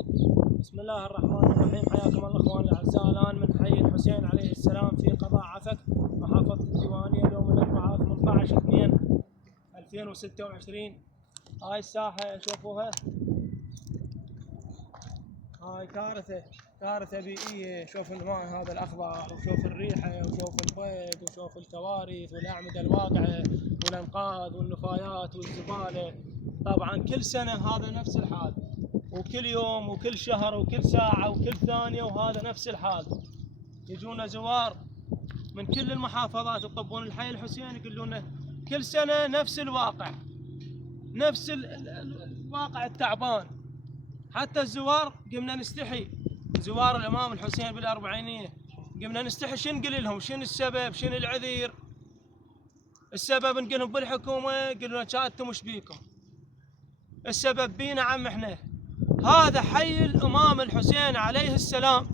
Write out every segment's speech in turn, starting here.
بسم الله الرحمن الرحيم. حياكم الله اخواني الاعزاء. الان من حي الحسين عليه السلام في قضاء عفك محافظة الديوانية يوم الاربعاء 18/2/2026. هاي الساحة شوفوها، هاي كارثة بيئية. شوف الماء هذا الأخضر، وشوف الريحة، وشوف البيض، وشوف الكوارث والأعمدة الواقعة والأنقاض والنفايات والزبالة. طبعا كل سنة هذا نفس الحال، وكل يوم وكل شهر وكل ساعة وكل ثانية وهذا نفس الحال. يجونا زوار من كل المحافظات يطبون الحي الحسين يقولون كل سنة نفس الواقع، نفس الواقع التعبان. حتى الزوار قمنا نستحي، زوار الإمام الحسين بالأربعينية قمنا نستحي شو نقول لهم، شنو السبب، شنو العذير. السبب نقول لهم بالحكومة، يقولون انتم وش بيكم؟ السبب بينا عم احنا. هذا حي الإمام الحسين عليه السلام،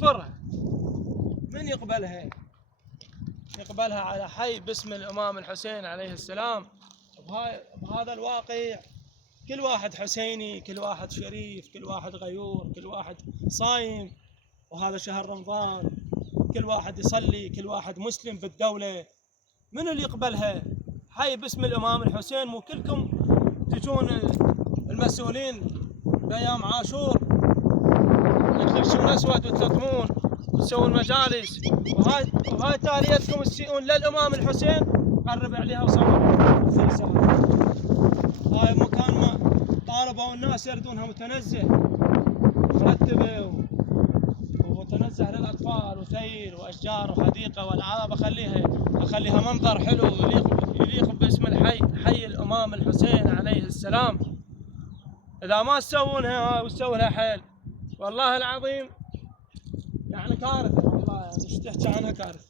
فرع من يقبلها؟ يقبلها على حي باسم الإمام الحسين عليه السلام بهذا الواقع. كل واحد حسيني، كل واحد شريف، كل واحد غيور، كل واحد صايم، وهذا شهر رمضان. كل واحد يصلي، كل واحد مسلم بالدولة. من اللي يقبلها؟ حي باسم الإمام الحسين. مو كلكم تجون المسؤولين بأيام عاشور تلبسون أسود وتلطمون وتسوون مجالس، وهاي تاليتكم تسيئون للإمام الحسين. قرب عليها وصور. هاي مكان ما طالبوا الناس يردونها متنزه مرتبة ومتنزه للأطفال، وثير وأشجار وحديقة والألعاب. أخليها منظر حلو يليق باسم الحي، حي الإمام الحسين عليه السلام. إذا ما تسوونها وتسوون لها حيل، والله العظيم يعني كارثة. والله يعني ايش تحكي عنها كارثة.